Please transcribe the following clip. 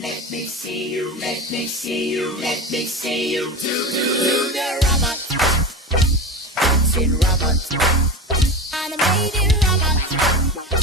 Let me see you, let me see you, let me see you do the robot. Dancing robot. Animated robot.